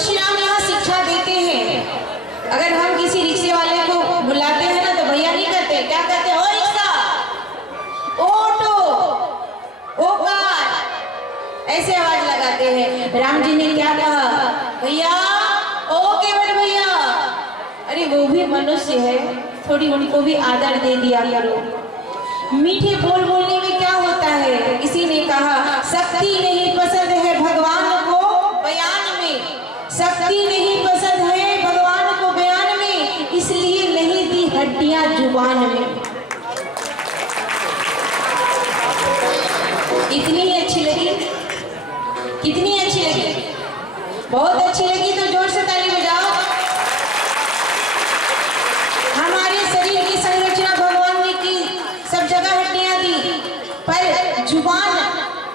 श्री राम यहाँ शिक्षा देते हैं। अगर हम किसी रिक्शे वाले को बुलाते हैं ना तो भैया नहीं कहते, क्या कहते हैं? ओ रिक्शा, ऑटो, ओ कार, ऐसे आवाज लगाते हैं। राम जी ने क्या कहा? भैया, ओ केवट भैया, अरे वो भी मनुष्य है, थोड़ी उनको भी आदर दे दिया करो। मीठे बोल बोलने में क्या होता है? किसी ने कहा शक्ति नहीं पसंद है भगवान को बयान में, शक्ति नहीं पसंद है भगवान को बयान में, इसलिए नहीं दी हड्डियां जुबान में। कितनी अच्छी लगी, कितनी अच्छी लगी? बहुत अच्छी लगी तो जोर से ताली बजाओ। हमारे शरीर की संरचना भगवान ने की, सब जगह हड्डियां दी, पर जुबान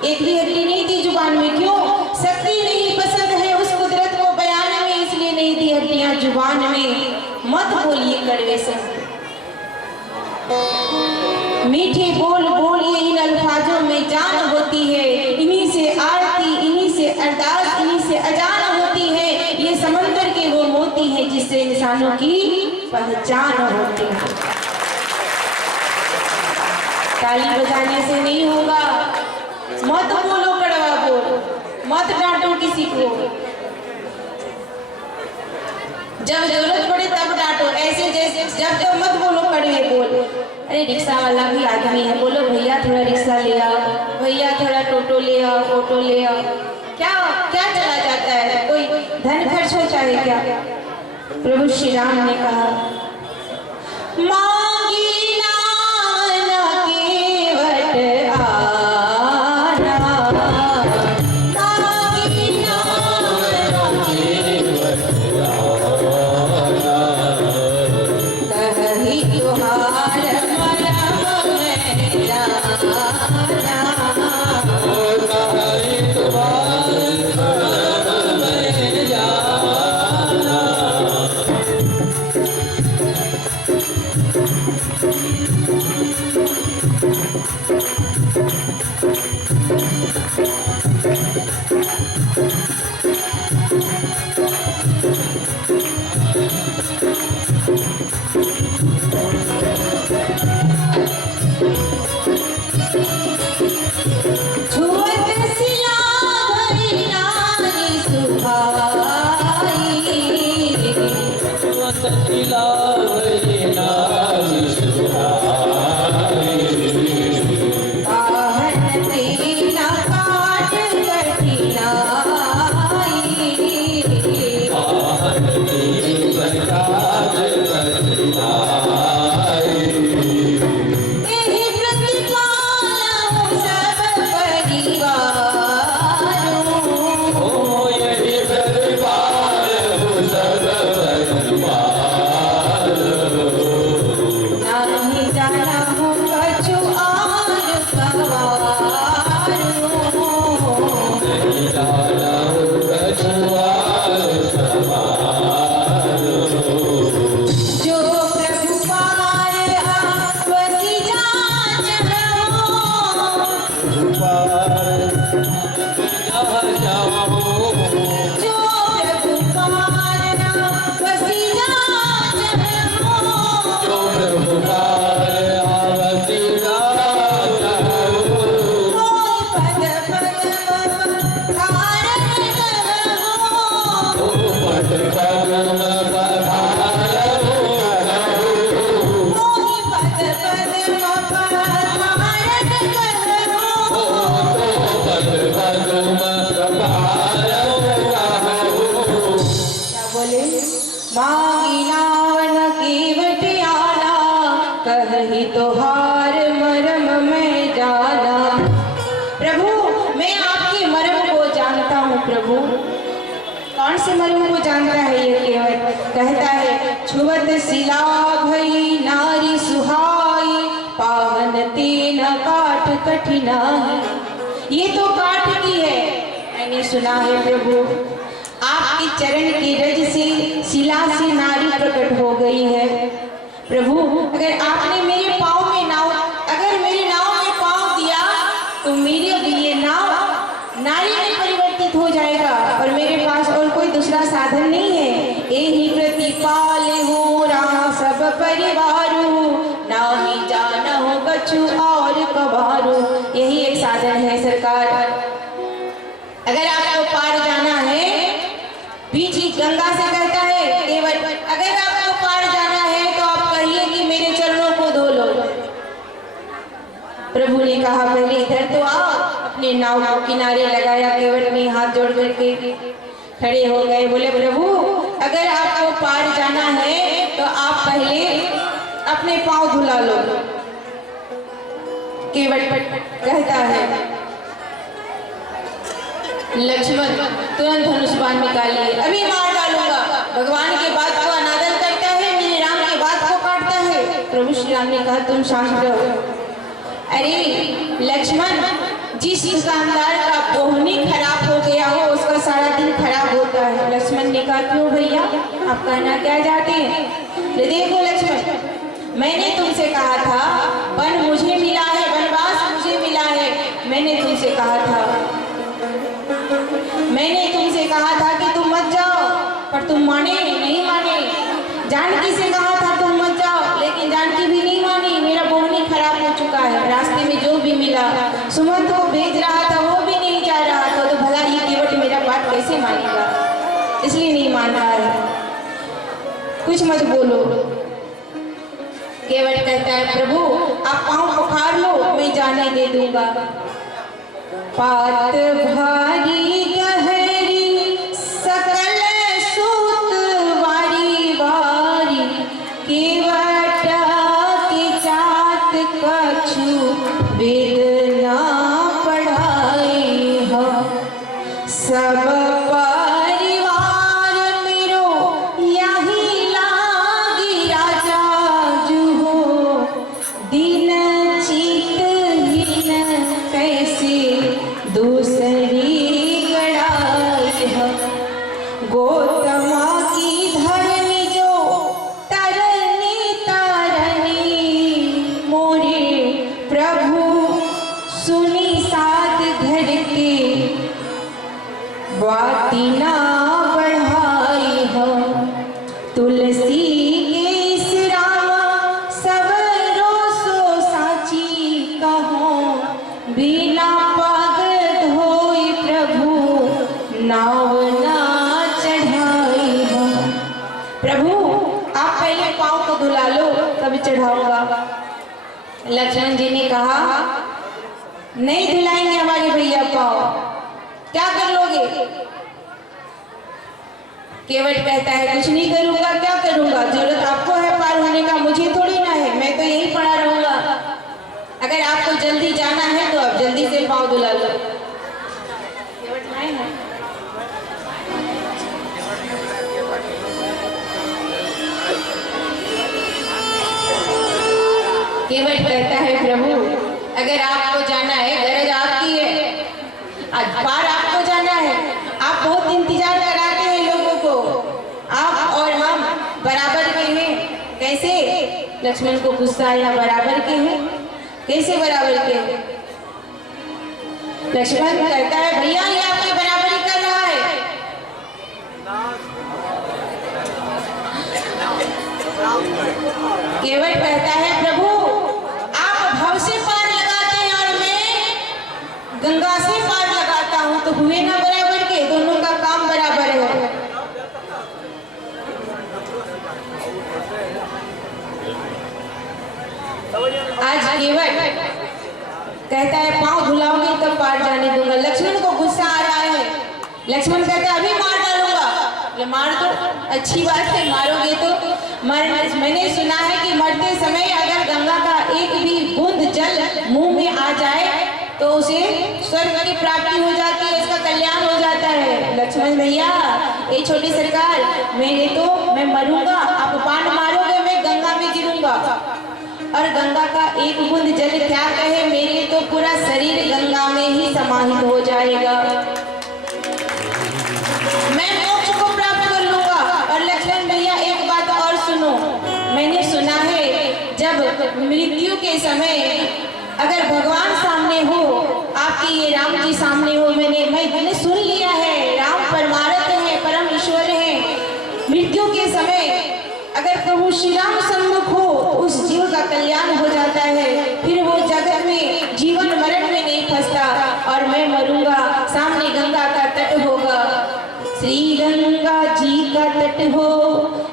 एक भी हड्डी नहीं दी जुबान में। क्यों? शक्ति नहीं पसंद है उस कुदरत को बयान में, इसलिए नहीं दी हड्डियां जुबान में। मत बोलिए कड़वे से, मीठे बोल बोलिए, इन अल्फाजों में जान होती है। इन्हीं से आरती, इन्हीं से अरदास, इन्हीं से अजान होती है। ये समंदर के वो मोती है जिससे इंसानों की पहचान होती है। ताली बजाने से नहीं होगा। मत बोलो कड़वा बोल, मत डांटो किसी को, जब जरूरत पड़े तब डांटो, ऐसे जैसे जब जब मत बोलो कड़वे बोल। अरे रिक्शा वाला भी आदमी है, बोलो भैया थोड़ा रिक्शा ले आओ, भैया थोड़ा टोटो ले आओ, ऑटो ले आओ। क्या क्या चला जाता है? कोई धन खर्च होता है क्या? प्रभु श्री राम ने कहा मांगी नाना केवट आना, मांगी नाना केवट आना, कहीं तुहार मरम में जाना, कहीं तुहार मरम में जाना। कहीं तोहार मरम में जाना। प्रभु मैं आपके मरम को जानता हूँ। प्रभु कौन से मरम को जानता है? ये केवट कहता है छुवत सिला भई नारी सुहाई, पावन तीन काठ कठिनाई। ये तो काठ की है, मैंने सुना है प्रभु आपके चरण की रज से शिला से नारी प्रकट हो गई है। प्रभु अगर आपने मेरे पाँव में नाव, अगर मेरे नाव में पाँव दिया तो मेरे लिए नाव नारी में परिवर्तित हो जाएगा और मेरे पास और कोई दूसरा कछु और कबारो। यही एक साधन है सरकार। अगर आपको पार जाना है, बीच ही गंगा से कहता है केवट, अगर आपको पार जाना है तो आप कहिए कि मेरे चरणों को धो लो। प्रभु ने कहा पहले इधर तो आओ। अपने नाव को किनारे लगाया, केवट ने हाथ जोड़ करके खड़े हो गए। बोले प्रभु अगर आपको पार जाना है तो आप पहले अपने पांव धुला लो। केवट कहता है लक्ष्मण तुरंत धनुष बाण निकालिए, अभी मार डालूंगा। भगवान की बात को अनादर करता है, मेरे राम की बात को काटता है। प्रभु श्री राम ने कहा तुम शांत रहो। अरे लक्ष्मण, जिस दुकानदार का बोहनी खराब हो गया हो उसका सारा दिन खराब होता है। लक्ष्मण ने कहा क्यों भैया, आप कहना क्या चाहते हैं? देखो लक्ष्मण, मैंने तुमसे कहा था वन मुझे मिला है, वनवास मुझे मिला है। मैंने तुमसे कहा था कि तुम मत जाओ, पर तुम माने नहीं माने। जानकी से कहा था तुम मत जाओ, लेकिन जानकी भी नहीं मानी। मेरा बोहनी खराब हो चुका है। रास्ते में जो भी मिला सुमंत को भेज रहा था, वो भी नहीं जा रहा था। तो भला ये केवट मेरा बात कैसे मानेगा, इसलिए नहीं मान रहा है। कुछ मत बोलो। केवट कहता है प्रभु आप पाँव पखार लो, मैं जाने दे दूंगा। पात भारी गहरी सकल सूत वारी वारी, केवट की जात कछु वेद ना पढ़ाई हो। सब परिवार मेरो यही लागी राजा जुहो, दिन चित हीन कैसे दूसरी गड़ाई हो। गौतमा की धरनी जो तरनी तारनी, मोरे प्रभु सुनी सात घर के बाती ना बढ़ाई हो। तुलसी केस रामा सबरो सो साची कहो, बिना पग धोई प्रभु नाव ना चढ़ाई हो। प्रभु आप पहले पाँव को धुला लो तभी चढ़ाऊंगा। लक्ष्मण जी ने कहा नहीं धुलाएंगे हमारे भैया पाँव, क्या कर लोगे? केवट कहता है कुछ नहीं करूंगा, क्या करूंगा? जरूरत आपको है पार होने का, मुझे थोड़ी ना है। मैं तो यही पड़ा रहूंगा। अगर आपको जल्दी जाना है तो आप जल्दी से पाँव धुला लो। केवट कहता है प्रभु अगर आपको जाना है, गरज आपकी है, आज पार आपको जाना है। आप बहुत इंतजार कराते हैं लोगों को, आप और हम बराबर के हैं। कैसे? लक्ष्मण को गुस्सा आया, बराबर के हैं? कैसे बराबर के हैं? लक्ष्मण कहता है भैया ये आपकी बराबरी कर रहा है। केवट कहता है प्रभु आप भव से पार लगाते हैं और मैं गंगा से पार लगाता हूं, तो हुए ना बराबर के, दोनों का काम बराबर है। आज केवट कहता है पाँव धुलाओगे तब पार जाने दूंगा। लक्ष्मण को गुस्सा आ रहा है। लक्ष्मण कहता है अभी मार डालूंगा। मार दो, अच्छी बात है, मारोगे तो मैंने सुना है कि मरते समय अगर गंगा का एक भी बूंद जल मुंह में आ जाए तो उसे स्वर्ग की प्राप्ति हो जाती है, उसका कल्याण हो जाता है। लक्ष्मण भैया ये छोटी सरकार, मैं मरूंगा, आप पान मारोगे, मैं गंगा में गिरूंगा। और गंगा का एक बूंद जल क्या कहे, मेरे तो पूरा शरीर गंगा में ही समाहित हो जाएगा, मैं मोक्ष को प्राप्त कर लूंगा। और लक्ष्मण भैया एक बात और सुनो, मैंने सुना है जब मृत्यु के समय अगर भगवान सामने हो, आपके ये राम जी सामने हो, मैंने सुन लिया है राम परमार्थ है, परम ईश्वर है। मृत्यु के समय अगर प्रभु श्री राम सम्मुख हो तो उस जीव का कल्याण हो जाता है, फिर वो तट हो,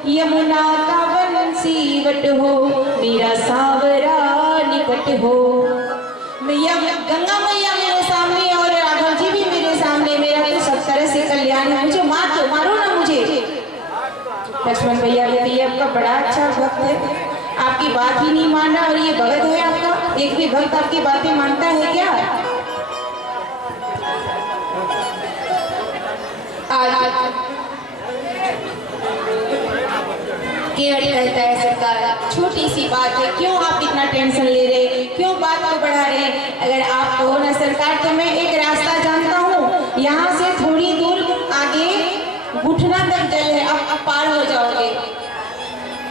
यमुना का वंशीवट हो, मेरा सांवरा निकट हो। मैया गंगा मैया मेरे सामने और राघव जी भी मेरे सामने, मेरा तो सब तरह से कल्याण है, मुझे मारो ना मुझे। लक्ष्मण भैया कहते ये आपका बड़ा अच्छा भक्त है, आपकी बात ही नहीं माना और ये भगत है आपका, एक भी भक्त आपकी बातें मानता है क्या? केवट कहता है सरकार छोटी सी बात है, क्यों आप इतना टेंशन ले रहे, क्यों बात को बढ़ा रहे? अगर आप कहो ना सरकार तो मैं एक रास्ता जानता हूँ, यहाँ से थोड़ी दूर आगे घुटना तक जल है, अब पार हो जाओगे।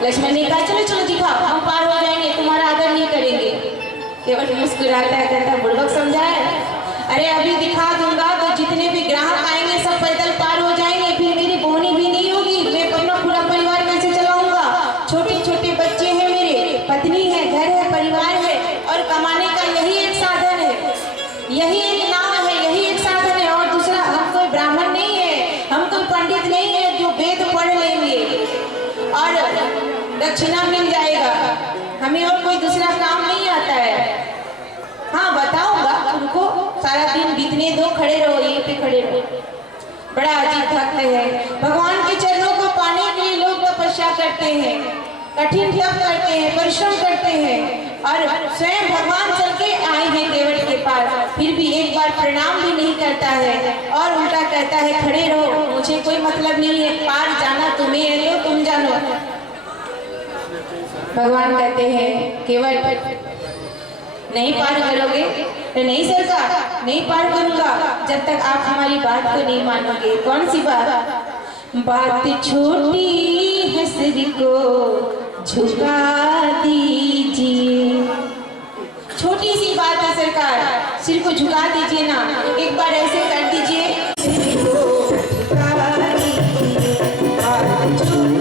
लक्ष्मण ने कहा चलो चलो दिखाओ, हम पार हो जाएंगे, तुम्हारा आदर नहीं करेंगे। केवट मुस्कुराता है, कहता बुड़बक समझा है, अरे अभी दिखा दूंगा तो जितने भी ग्राहक आएंगे सब पैदल पार हो जाएंगे, फिर मेरी बोनी भी नहीं होगी, मैं अपना पूरा परिवार कैसे चलाऊंगा? छोटे छोटे बच्चे हैं मेरे, पत्नी है, घर है, परिवार है, और कमाने का यही एक साधन है, यही एक नाम है, यही एक साधन है। और दूसरा हम कोई ब्राह्मण नहीं है, हम कोई पंडित नहीं है जो वेद पढ़ लेंगे और दक्षिणा मिल जाएगा, हमें और कोई दूसरा काम नहीं आता है। हाँ बताऊंगा तुमको, सारा दिन बीतने दो, खड़े रहो यहीं पे खड़े रहो। बड़ा अजीब भक्त है, भगवान के चरणों को पाने के लिए लोग तपस्या करते हैं, कठिन तप करते हैं, परिश्रम करते हैं, और स्वयं भगवान चल के आए हैं केवट के पास, फिर भी एक बार प्रणाम भी नहीं करता है और उल्टा कहता है खड़े रहो, मुझे कोई मतलब नहीं है, पार जाना तुम्हें है तो तुम जानो। भगवान कहते हैं केवट नहीं पार करोगे? तो नहीं सरकार, नहीं पार करूंगा जब तक आप हमारी बात को नहीं मानोगे। कौन सी बात? बात छोटी है सिर को झुका दीजिए, छोटी सी बात है सरकार, सिर को झुका दीजिए ना, एक बार ऐसे कर दीजिए, सिर को झुका दीजिए, बात छोटी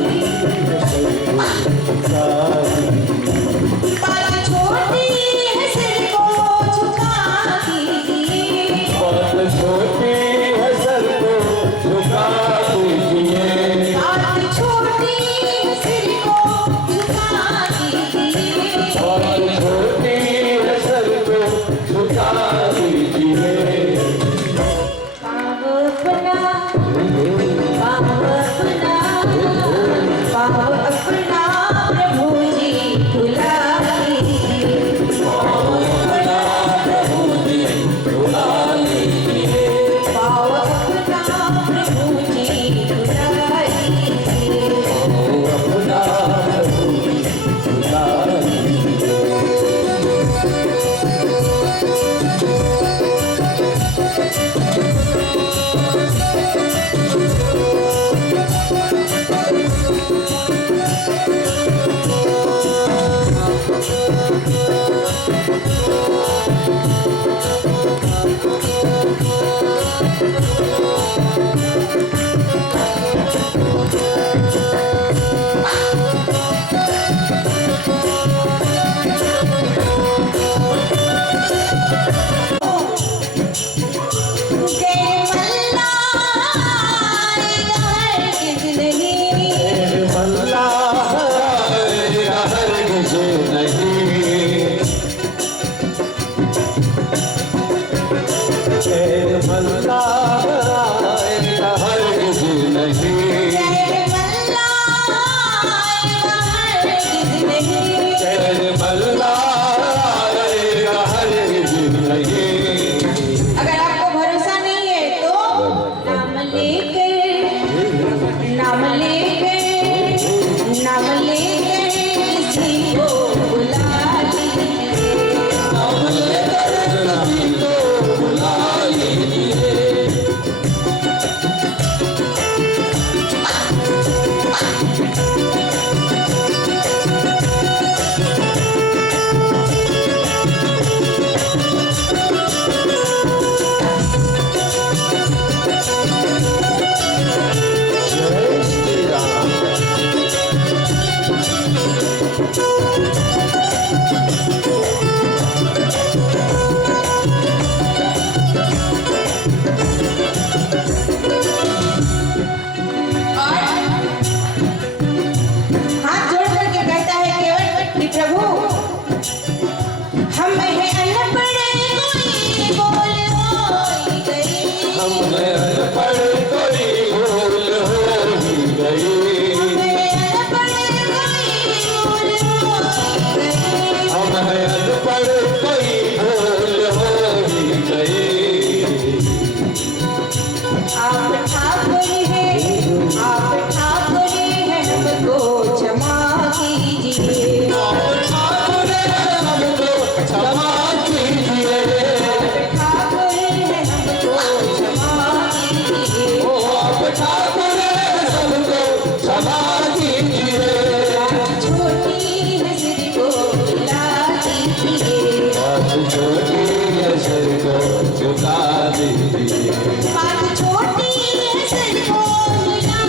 छोटी है सर को झुका दीजिए, बात छोटी है सर को हिला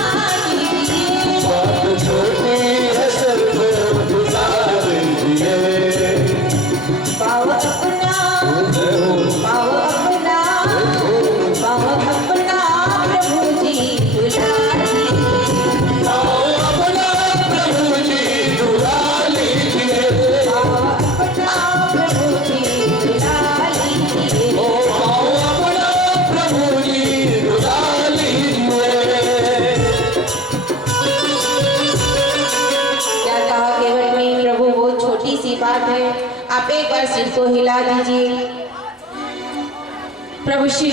दीजिए, बात छोटी है सर को झुका दीजिए। पाव अपना, पाव अपना, पाव अपना प्रभु जी झुला दीजिए, पाँव अपना प्रभु जी झुला लीजिए, पाव अपना प्रभु जी झुला लीजिए। ओ पाँव अपना प्रभु जी झुला लीजिए। क्या कहा केवट में प्रभु, बहुत छोटी सी बात है, आप एक बार सिर को हिला दीजिए। प्रभु श्री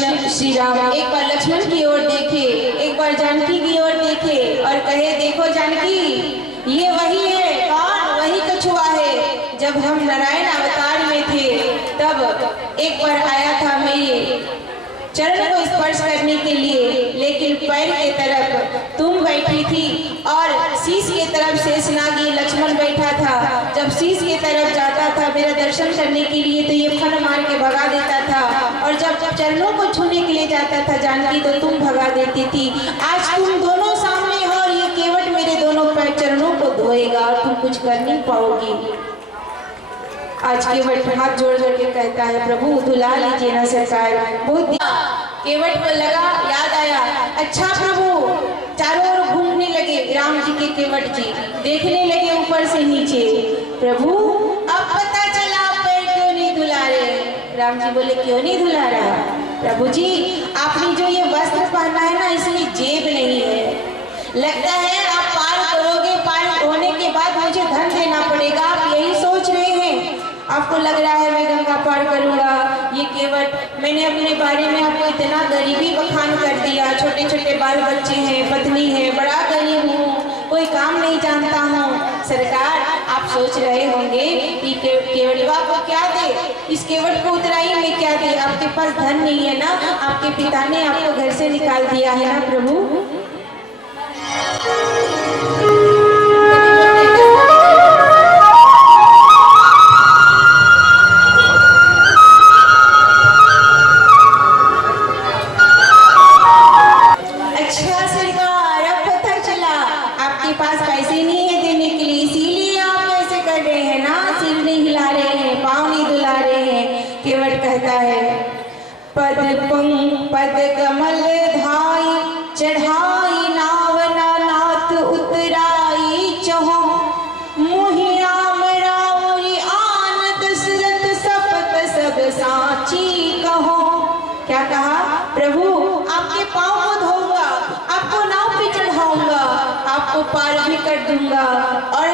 राम एक बार लक्ष्मण की ओर देखे, एक बार जानकी की ओर देखे और कहे, देखो जानकी, ये वही है। कौन? वही कछुआ है। जब हम नारायण अवतार में थे तब एक बार आया था मेरे चरण को स्पर्श करने के लिए, लेकिन पैर के तरफ तुम बैठी थी और शीश के तरफ शेषनागी लक्ष्मण बैठा था। जब शीश के तरफ जाता था मेरा दर्शन करने के लिए तो ये फन मार के भगा देता था, और जब चरणों को छूने के लिए जाता था जानकी तो तुम भगा देती थी। आज तुम दोनों सामने हो और ये केवट मेरे दोनों पैर चरणों को धोएगा और तुम कुछ कर नहीं पाओगी। आज केवट हाथ जोड़ जोड़ के कहता है, प्रभु धुला लीजिए ना सरकार। बहुत केवट को लगा, याद आया, अच्छा प्रभु, चारों ओर घूमने लगे राम जी के केवट जी, देखने लगे ऊपर से नीचे। प्रभु अब पता चला आप पैर क्यों नहीं धुला रहे। राम जी बोले, क्यों नहीं धुला रहा? प्रभु जी आपने जो ये वस्त्र पहना है ना, इसमें जेब नहीं है। लगता है आप पार करोगे, पार होने के बाद मुझे धन देना पड़ेगा, आप यही सोच रहे हैं। आपको लग रहा है मैं गंगा पार करूंगा। ये केवट, मैंने अपने बारे में आपको इतना गरीबी बखान कर दिया, छोटे छोटे बाल बच्चे हैं, पत्नी है, बड़ा गरीब हूँ, कोई काम नहीं जानता हूँ। सरकार आप सोच रहे होंगे कि केवटवा को क्या दे, इस केवट को उतराई में क्या दे। आपके पास धन नहीं है ना, आपके पिता ने आपको घर से निकाल दिया है ना प्रभु। पद कमल धाई चढ़ाई नावना नाथ उतराई चहो, मोहि राम रावरी आन दशरथ सपत सब साची कहो। क्या कहा? प्रभु आपके पाँव को धोऊंगा, आपको नाव पे चढ़ाऊंगा, आपको पार भी कर दूंगा, और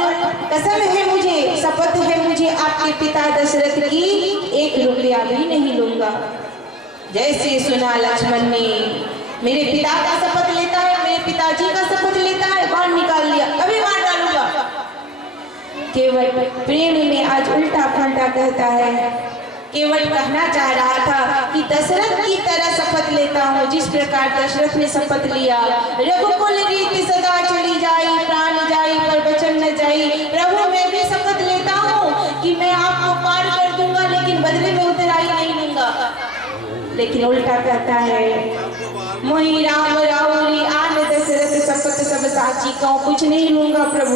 कसम है मुझे, शपथ है मुझे, आपके पिता दशरथ की 1 रुपया भी नहीं लूंगा। जैसे सुना लक्ष्मण ने, मेरे पिता का शपथ लेता है, मेरे पिताजी का शपथ लेता है, बाण निकाल लिया, अभी मार डालूंगा। केवट प्रेम में आज उल्टा फंटा कहता है। केवट कहना चाह रहा था कि दशरथ की तरह शपथ लेता हूँ, जिस प्रकार दशरथ ने शपथ लिया, रघुकुल रीति सदा चली जाई, प्राण जाई पर वचन न जाई। प्रभु मैं भी शपथ लेता हूँ कि मैं आपको पार कर दूंगा, लेकिन बदले में उतराई नहीं लूंगा। लेकिन उल्टा कहता है, मोहि राम रावरी आन दशरथ शपथ सब साची कहूं, कुछ नहीं लूंगा प्रभु।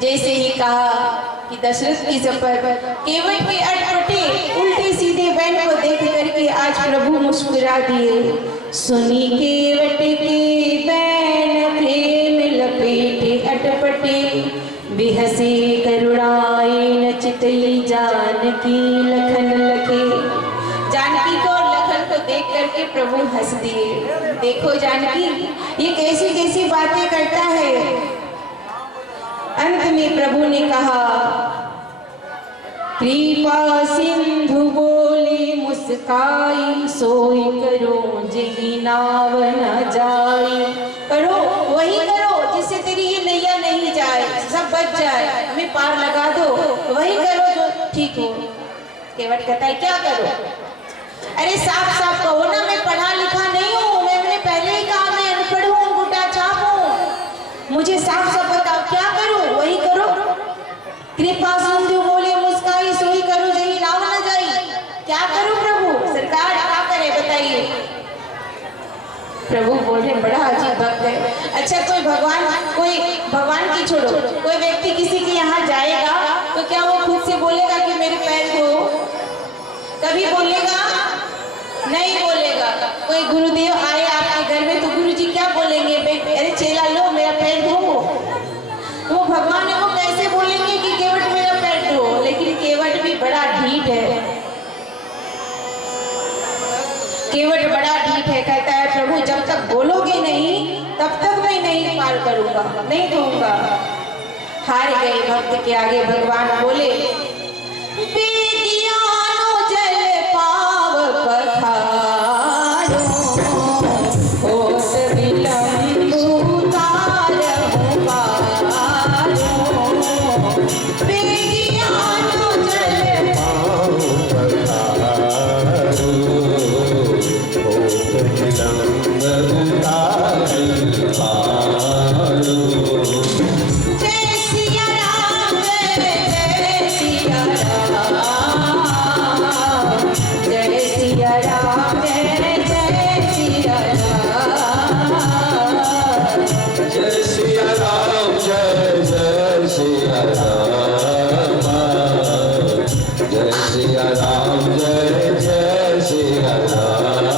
जैसे ही कहा कि दशरथ की शपथ, केवट के अटपटे उल्टे सीधे बैन को देख करके आज प्रभु मुस्कुरा दिए। सुनी केवट के बैन प्रेम लपेटे अटपटे, बिहसे करुणाई न चितई जानकी लखन लखे। जानकी को और लखन को देख करके प्रभु हंस दिए। देखो जानकी ये कैसी कैसी बातें करता है। अंत में प्रभु ने कहा, कृपा सिंधु बोली मुस्काई, सोई करो जिही नाव न जाई। करो वही करो जिससे तेरी ये नैया नहीं जाए, सब बच जाए, हमें पार लगा दो, वही करो जो ठीक हो। केवट कहता है, क्या करो? अरे साफ साफ कहो ना, मैं पढ़ा लिखा नहीं हूँ, मैंने पहले ही कहा मैं अनपढ़ हूँ, अंगूठा छाप हूँ, मुझे साफ साफ बताओ क्या करूँ? वही करो। कृपा सिंधु बोले मुस्काई, सोई करो छोड़ो, कोई व्यक्ति किसी के यहाँ जाएगा तो क्या वो खुद से बोलेगा कि मेरे पैर धो? कभी बोलेगा? नहीं बोलेगा। कोई गुरुदेव आए आपके घर में तो गुरुजी क्या बोलेंगे? अरे चेला लो मेरा पैर धो। वो भगवान है, वो कैसे बोलेंगे कि केवट मेरा पैर धो? लेकिन केवट भी बड़ा ढीठ है, केवट बड़ा ढीठ है। कहता है प्रभु जब तक बोलोगे नहीं तब तक मैं नहीं पार करूंगा, नहीं दूंगा। हार गए भक्त के आगे भगवान बोले, बेगियानो जल पाव पखारो, होत विलंब उतारहु पारो। बेगियानो जल पाँव पखारो, होत विलंब उतारहु पारो। जय सिया राम, जय सिया राम, जय सिया राम, जय सिया राम। जय सिया राम, जय जय सिया राम, जय सिया राम, जय जय सिया राम।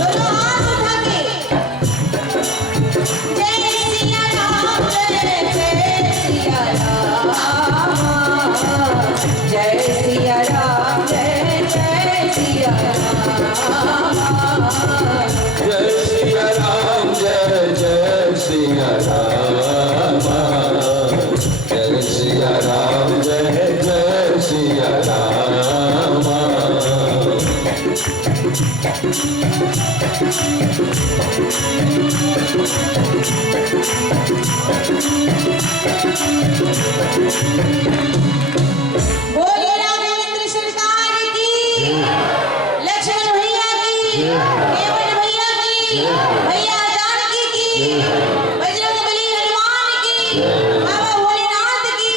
दोनों हाथ उठा के जय सिया राम, जय सिया राम, जय सिया राम, जय सिया राम। जय सिया राम, जय जय सिया राम, जय सिया राम, जय जय सिया राम। बोलिए राघवेंद्र सरकार की, लक्ष्मण भैया की, केवट भैया की, भैया जानकी की, बजरंगबली हनुमान की, बाबा भोलेनाथ की।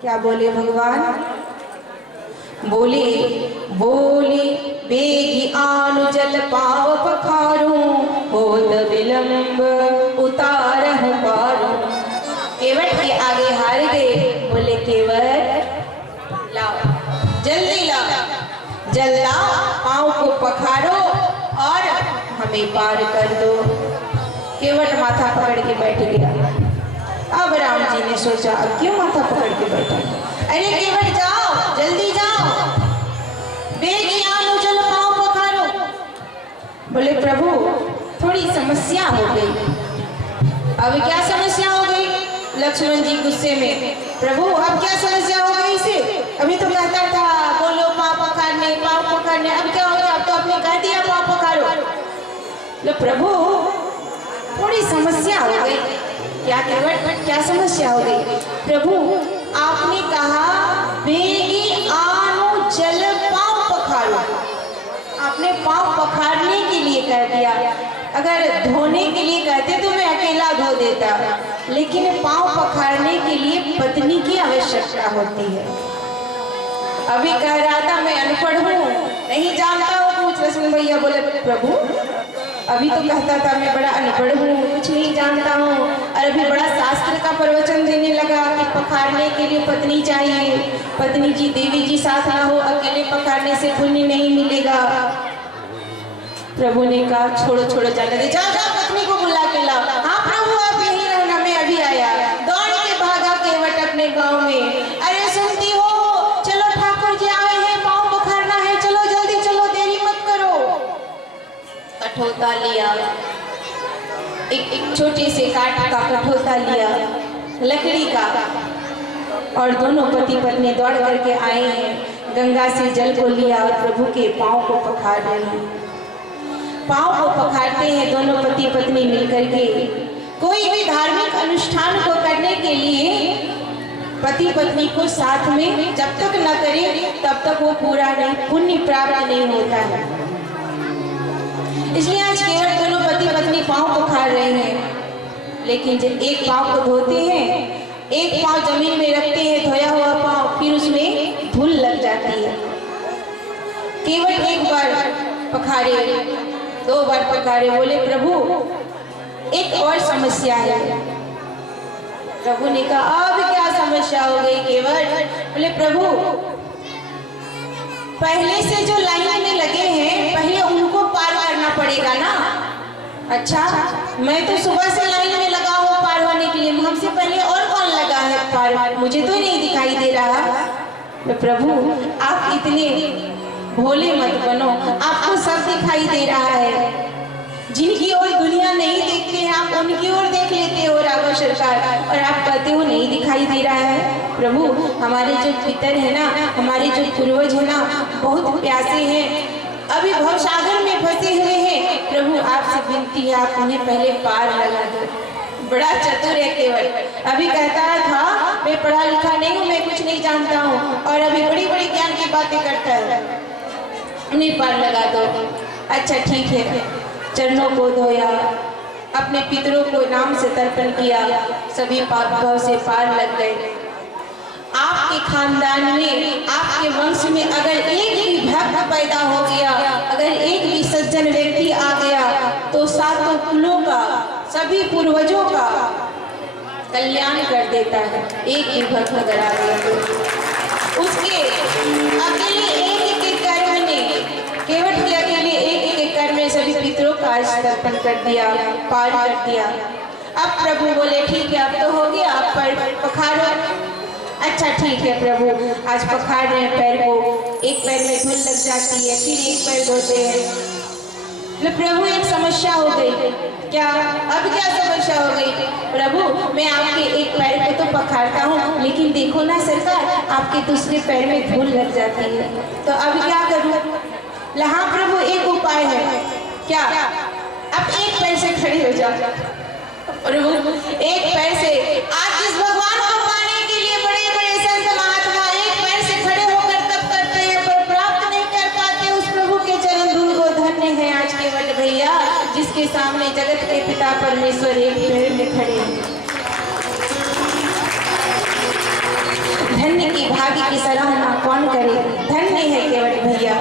क्या बोले भगवान? बोले बोले बेगी आनु जल पाव पखारू, होत विलंब उतारहु पारू। केवट के आगे हार गए। बोले केवट लाओ, जल्दी लाओ, जल लाओ, पाँव को पखारो और हमें पार कर दो। केवट माथा पकड़ के बैठ गया। अब राम जी ने सोचा अब क्यों माथा पकड़ के बैठा? अरे केवट जाओ, जल्दी जाओ, बेगी आनो चलो, पाँव पखारो। बोले प्रभु थोड़ी समस्या हो गई। अब क्या समस्या हो गई? लक्ष्मण जी गुस्से में, प्रभु अब क्या समस्या हो गई इसे? अभी तो कहता था बोलो पाँव पखारने, पाँव पखारने, अब क्या हो गया? अब तो आपने कह दिया पाँव पखारो। लो प्रभु थोड़ी समस्या हो गई। क्या केवट, क्या समस्या हो गई? प्रभु आपने कहा बेगी आनो जल पाँव पखारो, आपने पाँव पखारने के लिए कह दिया। अगर धोने के लिए कहते तो मैं अकेला धो देता, लेकिन पाँव पखारने के लिए पत्नी की आवश्यकता होती है। अभी कह रहा था मैं अनपढ़ हूँ, नहीं जानता हूँ कुछ। लक्ष्मण भैया बोले प्रभु अभी तो कहता था मैं बड़ा अनपढ़ हूँ, कुछ नहीं जानता हूँ, और अभी बड़ा शास्त्र का प्रवचन देने लगा कि पखारने के लिए पत्नी चाहिए, पत्नी जी देवी जी साथ ना हो, अकेले पखारने से पुण्य नहीं मिलेगा। प्रभु ने कहा छोड़ो छोड़ो, जाने दे, जाओ जाओ पत्नी को बुला के लाओ। हाँ प्रभु आप यहीं रहना, मैं अभी आया। दौड़ के भागा केवट अपने गांव में। अरे सुनती हो, चलो ठाकुर जी आए हैं, पाँव पखारना है, चलो जल्दी चलो, देरी मत करो। कठोता लिया, एक छोटे से काठ का कठोता लिया, लकड़ी का, और दोनों पति पत्नी दौड़ करके आए हैं। गंगा से जल को लिया और प्रभु के पाँव को पखार रहे हैं। पाँव को पखारते हैं दोनों पति पत्नी मिलकर के। कोई भी धार्मिक अनुष्ठान को करने के लिए पति पत्नी को साथ में जब तक न करे तब तक वो पूरा नहीं, पुण्य प्राप्त नहीं होता है। इसलिए आज केवल दोनों पति पत्नी पाँव पखार रहे हैं, लेकिन जब एक पाँव को धोते हैं, एक पाँव जमीन में रखते हैं, धोया हुआ पाँव, फिर उसमें धूल लग जाती है। केवल एक बार पखारे, दो बार पखारे। बोले प्रभु एक और समस्या है। प्रभु ने कहा अब क्या समस्या हो गई केवट? बोले प्रभु पहले से जो लाइन में लगे हैं पहले उनको पार करना पड़ेगा ना। अच्छा मैं तो सुबह से लाइन में लगा हूँ पार होने के लिए, हमसे पहले और कौन लगा है पार? मुझे तो नहीं दिखाई दे रहा। तो प्रभु आप इतने भोले मत बनो, आपको सब दिखाई दे रहा है। जिनकी ओर दुनिया नहीं देखते हैं आप उनकी ओर देख लेते हो राघव सरकार, और आप कहते हो नहीं दिखाई दे रहा है। प्रभु हमारे जो पितर है ना, हमारे जो पूर्वज है ना, बहुत प्यासे हैं, अभी भवसागर में फंसे हुए हैं। प्रभु आपसे विनती है आप उन्हें पहले पार लगा दो। बड़ा चतुर है केवट। अभी कहता था मैं पढ़ा लिखा नहीं हूँ, मैं कुछ नहीं जानता हूँ, और अभी बड़ी बड़ी ज्ञान की बातें करता है। उन्हें पार लगा दो। अच्छा ठीक है, चरणों को धोया, अपने पितरों को नाम से तर्पण किया, सभी पाप भाव से पार लग गए। आपके खानदान में, आपके वंश में अगर एक भी भक्त पैदा हो गया, अगर एक भी सज्जन व्यक्ति आ गया, तो सातों कुलों का, सभी पूर्वजों का कल्याण कर देता है। एक भी भक्त अगर आ गया तो उसके अकेले एक कर्म ने, केवट के अकेले एक कर्म में सभी पितरों का तर्पण कर दिया, पार कर दिया। अब प्रभु बोले ठीक है अब तो हो गया, आप पर पखारो। अच्छा ठीक है प्रभु, आज पखार रहे हैं पैर को, एक पैर में धूल लग जाती है, फिर एक पैर धोते हैं। प्रभु एक समस्या हो गई। क्या? अब क्या समस्या हो गई? प्रभु मैं आपके एक पैर को तो पखारता हूँ, लेकिन देखो ना सरकार आपके दूसरे पैर में धूल लग जाती है, तो अब क्या करूँ? हाँ प्रभु एक उपाय है। क्या? अब एक पैर से खड़े हो जाओ। प्रभु एक पैर से, आज जिस भगवान को पाने के लिए बड़े बड़े संत महात्मा एक पैर से खड़े होकर तप करते हैं पर प्राप्त नहीं कर पाते, उस प्रभु के चरण धूल को धन्य है आज केवट भैया, जिसके सामने जगत के पिता परमेश्वर एक पैर में खड़े हैं। धन्य की भाग्य की सराहना कौन करे? धन्य है केवट भैया।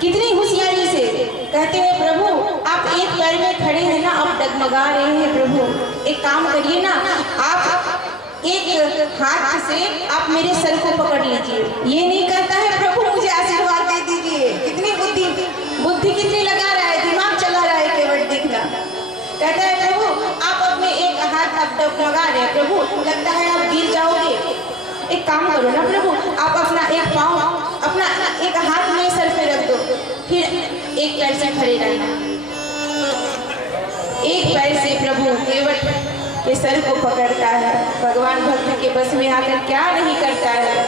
कितनी होशियारी से कहते हैं प्रभु आप एक पैर में खड़े हैं ना, आप डगमगा रहे हैं। प्रभु एक काम करिए ना, आप एक हाथ से आप मेरे सर को पकड़ लीजिए। ये नहीं कहता है प्रभु मुझे आशीर्वाद दे दीजिए। कितनी बुद्धि कितनी लगा रहा है, दिमाग चला रहा है केवट, देखना। कहता है प्रभु आप अपने एक हाथ आप डगमगा रहे हैं, प्रभु लगता है आप गिर जाओगे। एक काम करो ना प्रभु, आप अपना एक पाँव, अपना एक हाथ मेरे सर पे रख दो, फिर एक पैर से खड़े रहना। एक पैर से प्रभु केवट के सर को पकड़ता है। भगवान भक्त के बस में आकर क्या नहीं करता है।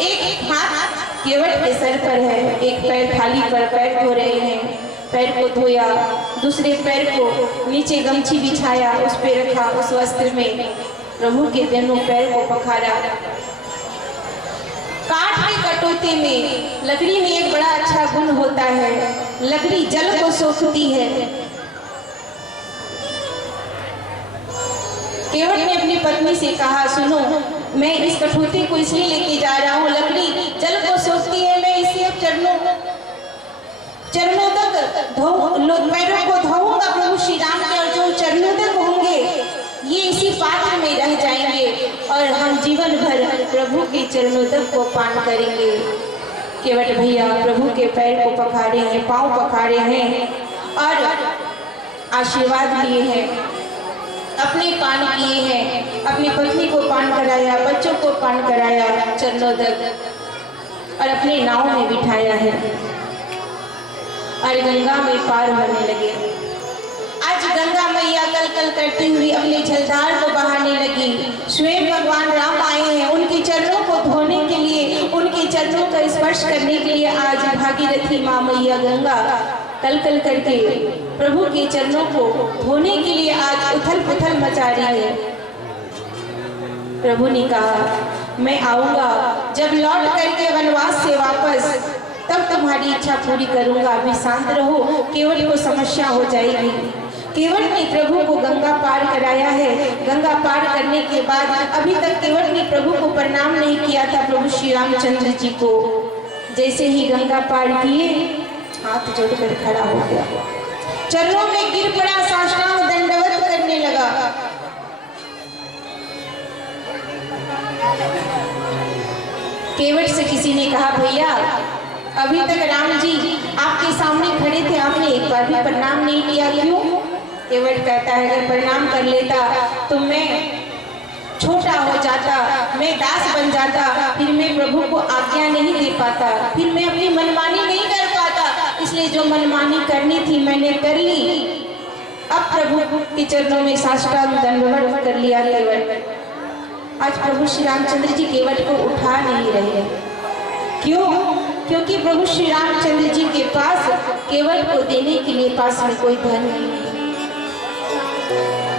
एक हाथ केवट के सर पर है, एक पैर थाली पर पैर धो रहे हैं। पैर को धोया, दूसरे पैर को नीचे गमछी बिछाया, उस पे रखा, उस वस्त्र में प्रभु के दोनों पैर को पखारा। काठ की कटौती में, लकड़ी में एक बड़ा अच्छा गुण होता है, लकड़ी जल को सोखती है। केवट ने अपनी पत्नी से कहा सुनो मैं इस कटौती को इसलिए लेके जा रहा हूँ, लकड़ी जल को सोखती है, मैं इसे चरणों तक पैरों को धोऊंगा प्रभु श्री राम के, और जो चरणों तक होंगे ये इसी पात्र में रह जाएंगे और हम जीवन भर प्रभु के चरणों तक को पान करेंगे। केवट भैया प्रभु के पैर को पखारे हैं, पांव पखारे हैं और आशीर्वाद लिए हैं, अपने पान किए हैं, अपनी पत्नी को पान कराया, बच्चों को पान कराया चरणों तक, और अपने नाव में बिठाया है और गंगा में पार होने लगे। आज गंगा मैया कल कल करती हुई अपने जलधार को बहाने लगी। स्वयं भगवान राम आए हैं, उनके चरणों को धोने के लिए, उनके चरणों का स्पर्श करने के लिए आज भागीरथी माँ मैया गंगा कल कल करके प्रभु के चरणों को धोने के लिए आज उथल पुथल मचा रही है। प्रभु ने कहा मैं आऊंगा जब लौट करके वनवास से वापस, तब तुम्हारी इच्छा पूरी करूंगा, अभी शांत रहो। केवट को समस्या हो जाएगी। केवट ने प्रभु को गंगा पार कराया है। गंगा पार करने के बाद अभी तक केवट ने प्रभु को प्रणाम नहीं किया था, प्रभु श्री रामचंद्र जी को। जैसे ही गंगा पार किए हाथ जोड़कर खड़ा हो गया। चरणों में गिर पड़ा, साष्टांग दंडवत करने लगा। केवट से किसी ने कहा, भैया अभी तक राम जी आपके सामने खड़े थे, आपने एक बार भी प्रणाम नहीं किया, क्यों? केवट कहता है, अगर प्रणाम कर लेता तो मैं छोटा हो जाता, मैं दास बन जाता, फिर मैं प्रभु को आज्ञा नहीं दे पाता, फिर मैं अपनी मनमानी नहीं कर पाता, इसलिए जो मनमानी करनी थी मैंने कर ली। अब प्रभु के चरणों में साष्टांग दंडवत कर लिया केवट। आज प्रभु श्री रामचंद्र जी केवट को उठा नहीं रहे। क्यों? क्योंकि प्रभु श्री रामचंद्र जी के पास केवट को देने के लिए पास में कोई धन नहीं है।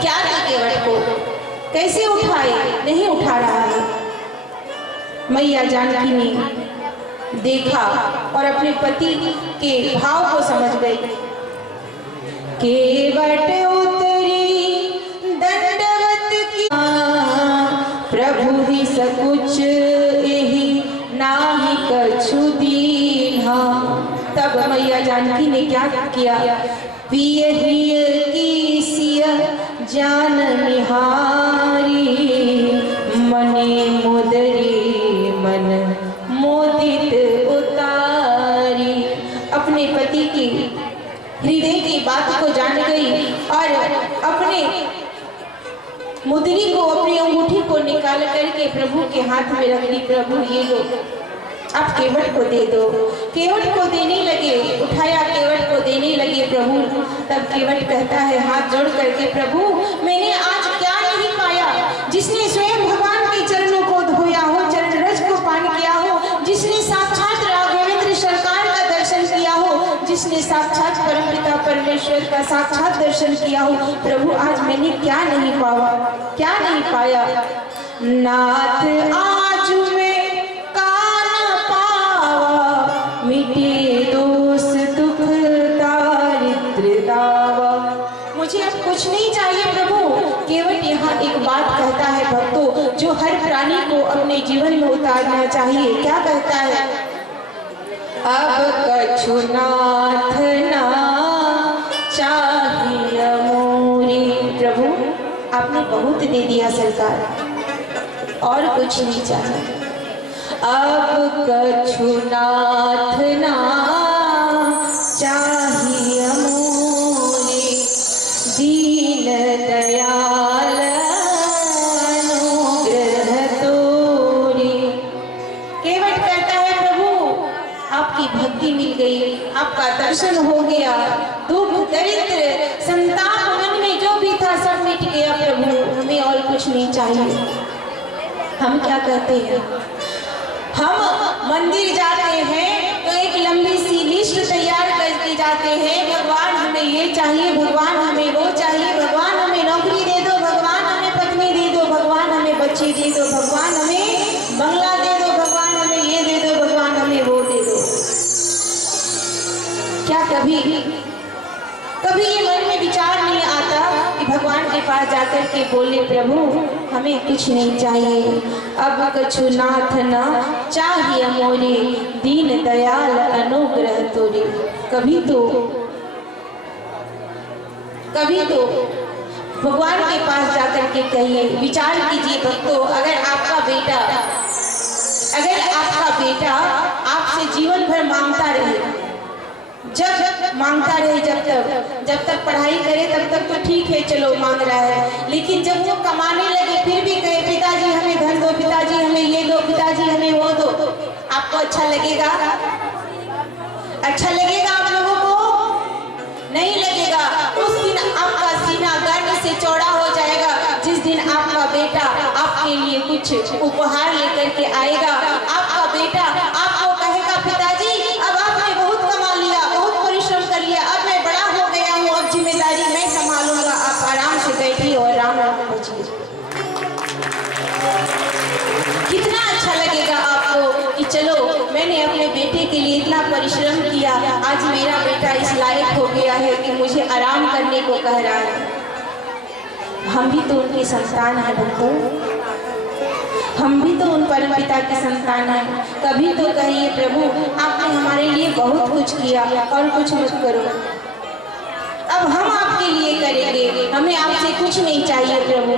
क्या था केवट को? कैसे उठाए? नहीं उठा रहा है। मैया जानकी ने देखा और अपने पति के भाव को समझ गई। केवट उतरी दंडवत की, प्रभु ही सकुच एहि नाही कछु दीन्हा। तब मैया जानकी ने क्या किया? पिय हिय की सिय जान निहारी, मने मुदरी मन मोदित उतारी। अपने पति की हृदय की बात को जान गई और अपने मुद्री को, अपनी अंगूठी को निकाल करके प्रभु के हाथ में रख दी। प्रभु ये लो, आप केवट को दे दो। केवट को देने लगे, उठाया केवट को देने लगे प्रभु। तब केवट कहता है हाथ जोड़ करके, प्रभु मैंने आज क्या नहीं पाया? जिसने स्वयं भगवान के चरणों को धोया हो, चरण रज को पान किया हो, जिसने साक्षात राघवेंद्र सरकार का दर्शन किया हो, जिसने साक्षात परमपिता परमेश्वर का साक्षात दर्शन किया हो, प्रभु आज मैंने क्या नहीं पाया? क्या नहीं पाया? नाथ आज मैं मिटे दोष दुख दारिद्र दावा। मुझे अब कुछ नहीं चाहिए प्रभु। केवट यहाँ एक बात कहता है भक्तों, जो हर प्राणी को अपने जीवन में उतारना चाहिए। क्या कहता है? अब कछु नाथ ना चाहिए मोरे। प्रभु आपने बहुत दे दिया सरकार, और कुछ नहीं चाहिए। अब कछु नाथ ना चाहिए मोरे, दीन दयाल अनुग्रह तोरे। केवट कहता है प्रभु आपकी भक्ति मिल गई, आपका दर्शन हो गया, दुख दरिद्र संताप मन में जो भी था सब मिट गया प्रभु, हमें और कुछ नहीं चाहिए। हम क्या कहते हैं? हम मंदिर जाते हैं तो एक लंबी सी लिस्ट तैयार करके जाते हैं, भगवान हमें ये चाहिए, भगवान हमें वो चाहिए, भगवान हमें नौकरी दे दो, भगवान हमें पत्नी दे दो, भगवान हमें बच्चे दे दो, भगवान हमें बंगला दे दो, भगवान हमें ये दे दो, भगवान हमें वो दे दो। क्या कभी ये मन में विचार नहीं आता कि भगवान के पास जाकर के बोले प्रभु हमें कुछ नहीं चाहिए, अब कछु नाथ ना चाहिए मोरे, दीन दयाल अनुग्रह तोरे। कभी तो भगवान के पास जाकर के कहिए, विचार कीजिए भक्तों, अगर आपका बेटा आपसे जीवन भर मांगता रहे, जब मांगता रहे, जब तक पढ़ाई करे तब तक तो ठीक है, चलो मांग रहा है, लेकिन जब वो कमाने लगे फिर भी कहे पिताजी हमें धन दो, पिताजी हमें ये दो, पिताजी हमें वो दो, आपको अच्छा लगेगा? अच्छा लगेगा आप लोगों को? नहीं लगेगा। उस दिन आपका सीना गर्व से चौड़ा हो जाएगा जिस दिन आपका बेटा आपके लिए कुछ उपहार लेकर के आएगा। आपका बेटा आपको कहेगा पिताजी अब आपने बहुत कमा लिया, बहुत परिश्रम कर लिया, अब मैं बड़ा हो गया हूँ, अब जिम्मेदारी मैं संभालूंगा, आप आराम से बैठिए और राम राम बचिए। कितना अच्छा लगेगा आपको कि चलो मैंने अपने बेटे के लिए इतना परिश्रम किया, आज मेरा बेटा इस लायक हो गया है कि मुझे आराम करने को कह रहा है। हम भी तो उनके संतान हैं भक्तों, हम भी तो उन परम पिता के संतान हैं। कभी तो कहिए प्रभु आपने हमारे लिए बहुत कुछ किया और कुछ मत करो। अब हम आपके लिए करेंगे, हमें आपसे कुछ नहीं चाहिए प्रभु।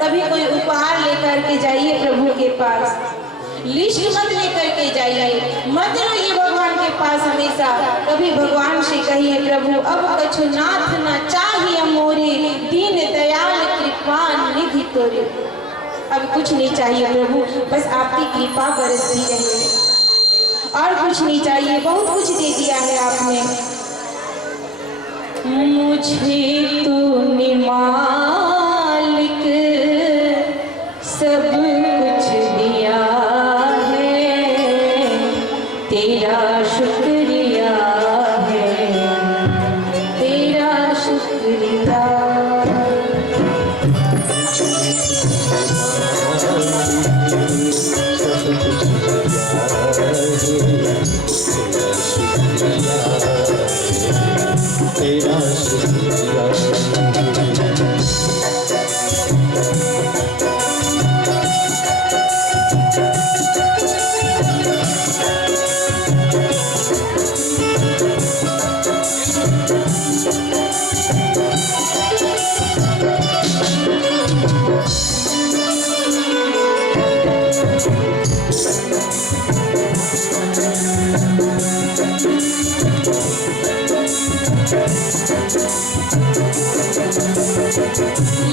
कभी कोई उपहार लेकर के जाइए प्रभु के पास, लिस्ट मत लेकर के जाइए, मत रहिए भगवान के पास हमेशा। कभी भगवान से कहिए प्रभु अब कछु नाथ न चाहिए मोरे, दीन दयाल कृपान निधि तोरे। अब कुछ नहीं चाहिए प्रभु, बस आपकी कृपा बरसती रहे, और कुछ नहीं चाहिए। बहुत कुछ दे दिया है आपने मुझे, तूने मालिक सब कुछ दिया है, तेरा शुक्रिया है, तेरा शुक्रिया। तेरा शुक्रिया।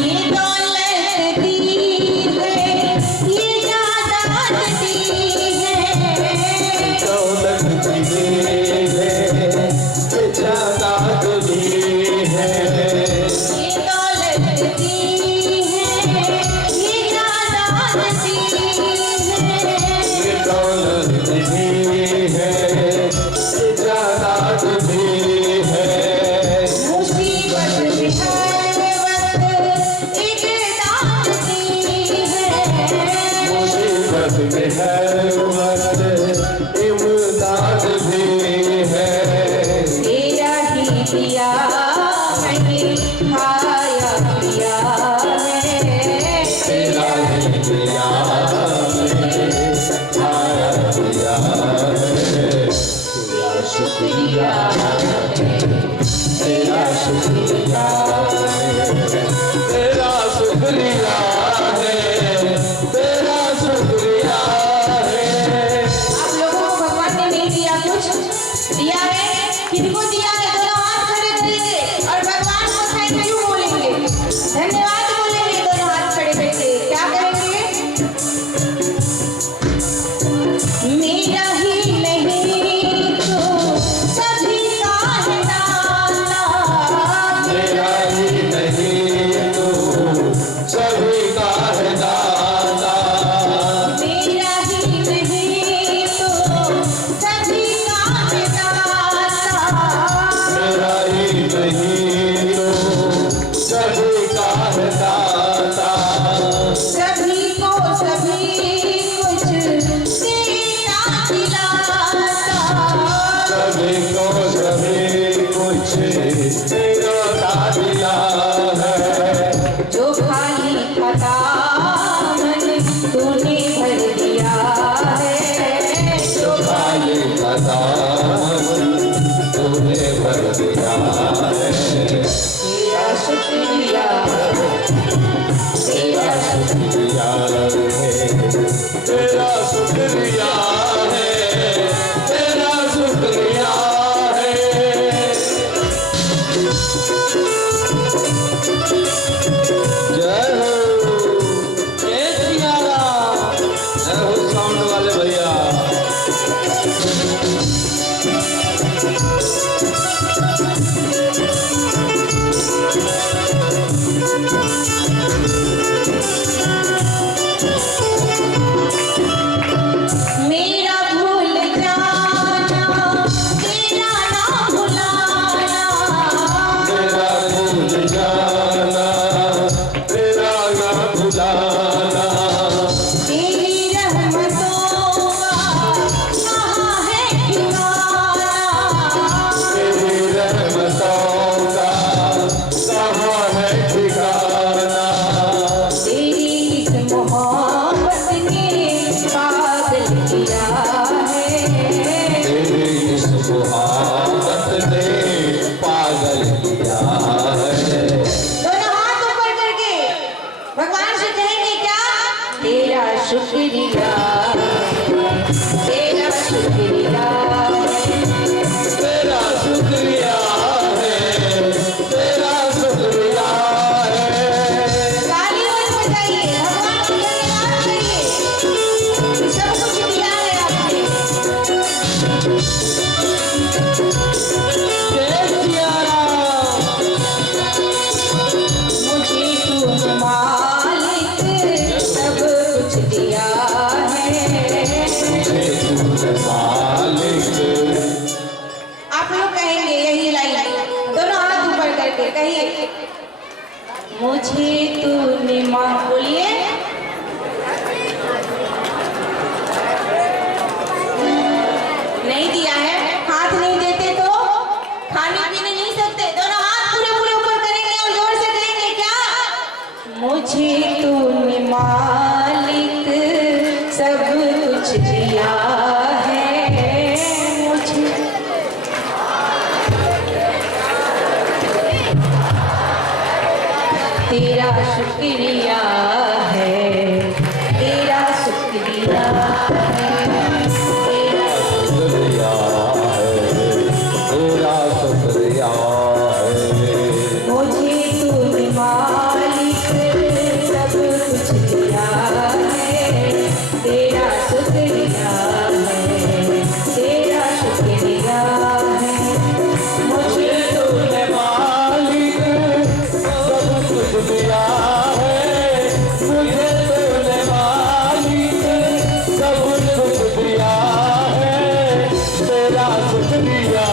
ये दौलत दी है, ये जायदाद दी है, दौलत दी है, ये जायदाद दी है, ये दौलत दी है, ये जायदाद दी है, ये दौलत दी है, ये जायदाद दी है। मुसीबत में हर वक्त एक दात दी है, मुसीबत में हर वक्त इमदाद भी है। तेरा ही दिया मैंने खाया पिया है, तेरा ही दिया मैंने खाया पिया है। तेरा शुक्रिया है, तेरा शुक्रिया है, तेरा शुक्रिया है, तेरा शुक्रिया है। आप लोगों को भगवान ने नहीं दिया, कुछ दिया है, किनको दिया है? दोनों हाथ खड़े करेंगे और भगवान को थैंक यू बोलेंगे, धन्यवाद बोलेंगे। दोनों हाथ खड़े करके क्या करेंगे? मेरा ही नहीं तो सभी का है दाता, मेरा ही नहीं तो सभी का है दाता, मेरा ही नहीं तो सभी का है दाता, मेरा ही नहीं तो सभी का है दाता। सभी को सभी कुछ देता दिलाता, सभी को सभी कुछ तेरा दिला है। जो खाली खाता मन तूने भर दिया है, जो खाली का दामन तूने भर दिया है। तेरा शुक्रिया, तेरा शुक्रिया है, तेरा शुक्रिया है, तेरा शुक्रिया है। जय हो, जय सिया राम। जय हो साउंड वाले भैया। मेरा भूल जाना, तेरा ना भुलाना, तेरा भूल जाना, तेरा ना भुलाना, तेरी रहमतों शुक्रिया तेरा शुक्रिया तेरा शुक्रिया है, तेरा शुक्रिया है। तालियों से बजाइए, भगवान को धन्यवाद करिए, सब कुछ दिया है आपने। जय सिया राम। मुझे तूने मालिक सब कुछ दिया है। मुझे तूने मालिक, आप लोग कहेंगे यही लाइन, दोनों हाथ ऊपर करके कहिए, मुझे तूने माँ, बोलिए, नहीं दिया है, हाथ नहीं देते तो खाने पीने नहीं सकते। दोनों हाथ पूरे पूरे ऊपर करेंगे और जोर से कहेंगे क्या, मुझे तूने मालिक सब कुछ दिया है। मुझे तेरा शुक्रिया है, तेरा शुक्रिया है, तेरा शुक्रिया है, तेरा शुक्रिया है। मुझे तूने मालिक सब कुछ दिया है। तेरा शुक्रिया है, तेरा शुक्रिया है। मुझे तूने मालिक सब कुछ दिया है, मुझे तूने मालिक सब कुछ दिया है, तेरा शुक्रिया